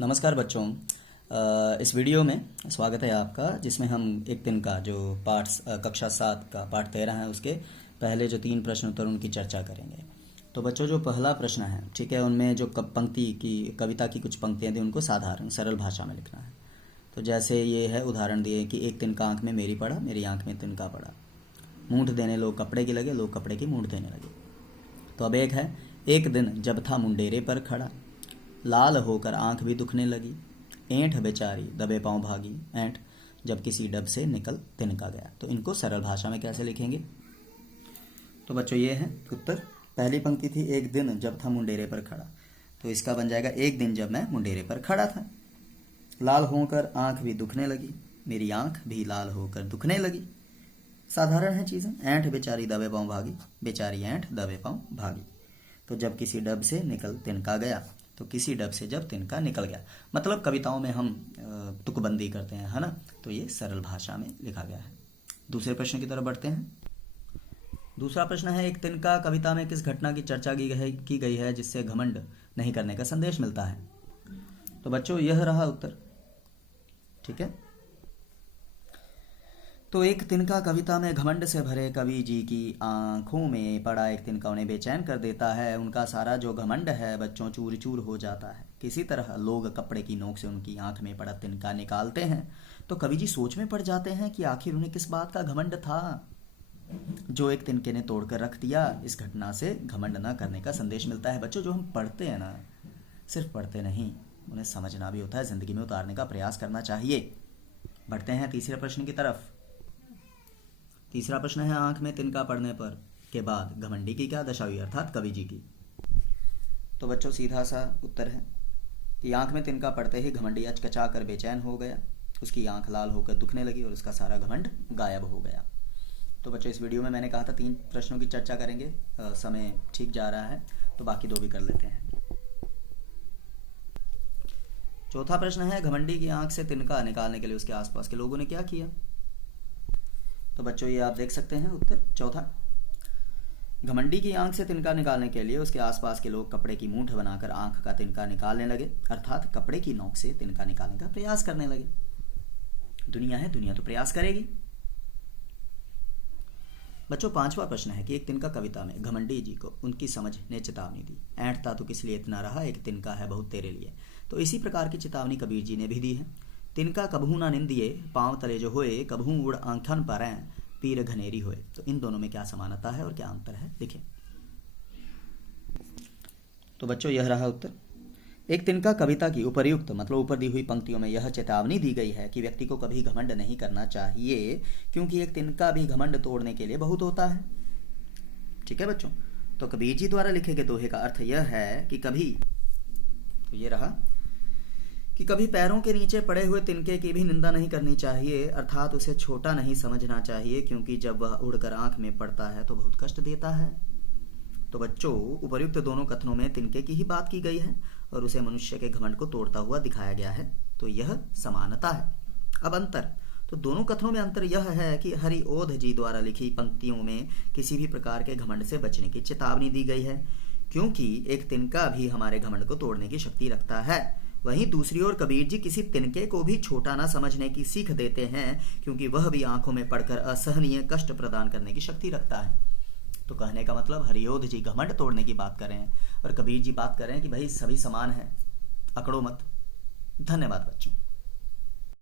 नमस्कार बच्चों। इस वीडियो में स्वागत है आपका, जिसमें हम एक दिन का जो पाठ कक्षा 7 का पाठ 13 है उसके पहले जो 3 प्रश्न उत्तर उनकी चर्चा करेंगे। तो बच्चों, जो पहला प्रश्न है, ठीक है, उनमें जो पंक्ति की कविता की कुछ पंक्तियाँ थी उनको साधारण सरल भाषा में लिखना है। तो जैसे ये है, उदाहरण दिए कि एक तिनका आँख में मेरी पड़ा, मेरी आँख में तिनका पड़ा, मूठ देने लोग कपड़े की लगे, लोग कपड़े की मूठ देने लगे। तो अब एक है, एक दिन जब था मुंडेरे पर खड़ा, लाल होकर आंख भी दुखने लगी, ऐंठ बेचारी दबे पांव भागी, ऐंठ जब किसी डब से निकल तिनका गया। तो इनको सरल भाषा में कैसे लिखेंगे? तो बच्चों, ये है उत्तर। पहली पंक्ति थी एक दिन जब था मुंडेरे पर खड़ा, तो इसका बन जाएगा एक दिन जब मैं मुंडेरे पर खड़ा था। लाल होकर आंख भी दुखने लगी, मेरी आंख भी लाल होकर दुखने लगी। साधारण है चीज़ें। ऐंठ बेचारी दबे पांव भागी, बेचारी ऐंठ दबे पांव भागी। तो जब किसी डब से निकल तिनका गया, तो किसी डब से जब तिनका निकल गया, मतलब कविताओं में हम तुकबंदी करते हैं, है ना। तो ये सरल भाषा में लिखा गया है। दूसरे प्रश्न की तरफ बढ़ते हैं। दूसरा प्रश्न है, एक तिनका कविता में किस घटना की चर्चा की गई है जिससे घमंड नहीं करने का संदेश मिलता है? तो बच्चों, यह रहा उत्तर। ठीक है। तो एक तिनका कविता में घमंड से भरे कवि जी की आंखों में पड़ा एक तिनका उन्हें बेचैन कर देता है। उनका सारा जो घमंड है बच्चों चूर चूर हो जाता है। किसी तरह लोग कपड़े की नोक से उनकी आंख में पड़ा तिनका निकालते हैं। तो कवि जी सोच में पड़ जाते हैं कि आखिर उन्हें किस बात का घमंड था जो एक तिनके ने तोड़कर रख दिया। इस घटना से घमंड न करने का संदेश मिलता है। बच्चों, जो हम पढ़ते हैं ना, सिर्फ पढ़ते नहीं, उन्हें समझना भी होता है, जिंदगी में उतारने का प्रयास करना चाहिए। बढ़ते हैं तीसरे प्रश्न की तरफ। तीसरा प्रश्न है, आंख में तिनका पड़ने पर के बाद घमंडी की क्या दशा हुई, अर्थात कवि जी की? तो बच्चों, सीधा सा उत्तर है कि आंख में तिनका पड़ते ही घमंडी अचकचा कर बेचैन हो गया, उसकी आंख लाल होकर दुखने लगी और उसका सारा घमंड गायब हो गया। तो बच्चों, इस वीडियो में मैंने कहा था 3 प्रश्नों की चर्चा करेंगे। समय ठीक जा रहा है, तो बाकी 2 भी कर लेते हैं। चौथा प्रश्न है, घमंडी की आंख से तिनका निकालने के लिए उसके आसपास के लोगों ने क्या किया? तो बच्चों, ये आप देख सकते हैं उत्तर चौथा। घमंडी की आंख से तिनका निकालने के लिए उसके आसपास के लोग कपड़े की मूठ बनाकर आंख का तिनका निकालने लगे, अर्थात कपड़े की नोक से तिनका निकालने का प्रयास करने लगे। दुनिया है, दुनिया तो प्रयास करेगी। बच्चों, 5वां प्रश्न है कि एक तिनका कविता में घमंडी जी को उनकी समझ ने चेतावनी दी। ऐंठता तो किस लिए इतना रहा, एक तिनका है बहुत तेरे लिए। तो इसी प्रकार की चेतावनी कबीर जी ने भी दी है। तिनका कभू ना निंदिए, पांव तले जो होए, कभू उड़ आंखन पर पीर घनेरी होए। तो इन दोनों में क्या समानता है और क्या अंतर है, लिखें। तो बच्चों, यह रहा उत्तर। एक तिनका कविता की उपर्युक्त मतलब ऊपर दी हुई पंक्तियों में यह चेतावनी दी गई है कि व्यक्ति को कभी घमंड नहीं करना चाहिए, क्योंकि एक तिनका भी घमंड तोड़ने के लिए बहुत होता है। ठीक है बच्चों। तो कबीर जी द्वारा लिखे गए दोहे का अर्थ यह है कि कभी, तो ये रहा कि कभी पैरों के नीचे पड़े हुए तिनके की भी निंदा नहीं करनी चाहिए, अर्थात उसे छोटा नहीं समझना चाहिए, क्योंकि जब वह उड़कर आंख में पड़ता है तो बहुत कष्ट देता है। तो बच्चों, उपर्युक्त दोनों कथनों में तिनके की ही बात की गई है और उसे मनुष्य के घमंड को तोड़ता हुआ दिखाया गया है। तो यह समानता है। अब अंतर। तो दोनों कथनों में अंतर यह है कि हरिओध जी द्वारा लिखी पंक्तियों में किसी भी प्रकार के घमंड से बचने की चेतावनी दी गई है, क्योंकि एक तिनका भी हमारे घमंड को तोड़ने की शक्ति रखता है। वहीं दूसरी ओर कबीर जी किसी तिनके को भी छोटा ना समझने की सीख देते हैं, क्योंकि वह भी आंखों में पड़कर असहनीय कष्ट प्रदान करने की शक्ति रखता है। तो कहने का मतलब, हरिओध जी घमंड तोड़ने की बात कर रहे हैं और कबीर जी बात कर रहे हैं कि भाई सभी समान हैं, अकड़ो मत। धन्यवाद बच्चों।